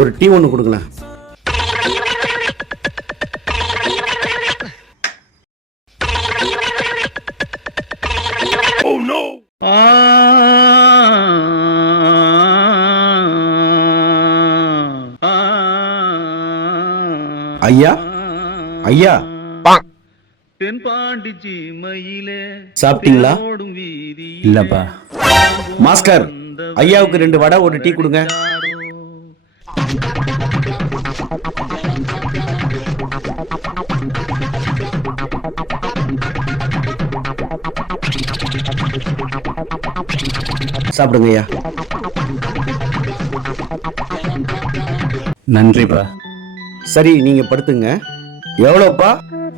ஒரு டீ ஒன்று கொடுங்களேன். ஐயா ஐயா, சாப்பிட்டீங்களா? இல்லப்பா. மாஸ்டர், ஐயாவுக்கு 2 வடை ஒரு டீ கொடுங்க. சாப்பிடுங்க ஐயா. நன்றிப்பா. சரி, நீங்க படுத்துங்க. எவ்வளோப்பா?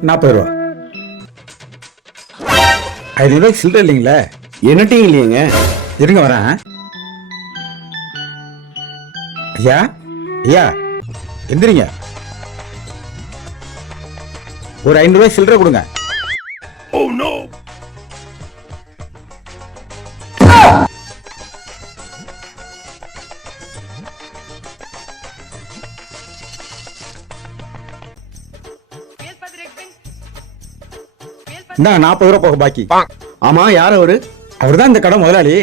40 ரூபா. 5 ரூபாய்க்கு சில்லற இல்லைங்களே. என்னட்டையும் இல்லையேங்க. இருங்க வரேன். ஐயா ஐயா, எந்திரிங்க. ஒரு 5 ரூபாய் சில்லற கொடுங்க. இந்தா 40 ரூபா போக பாக்கி. ஆமா, யார் அவரு? அவர் தான் இந்த கடை முதலாளி.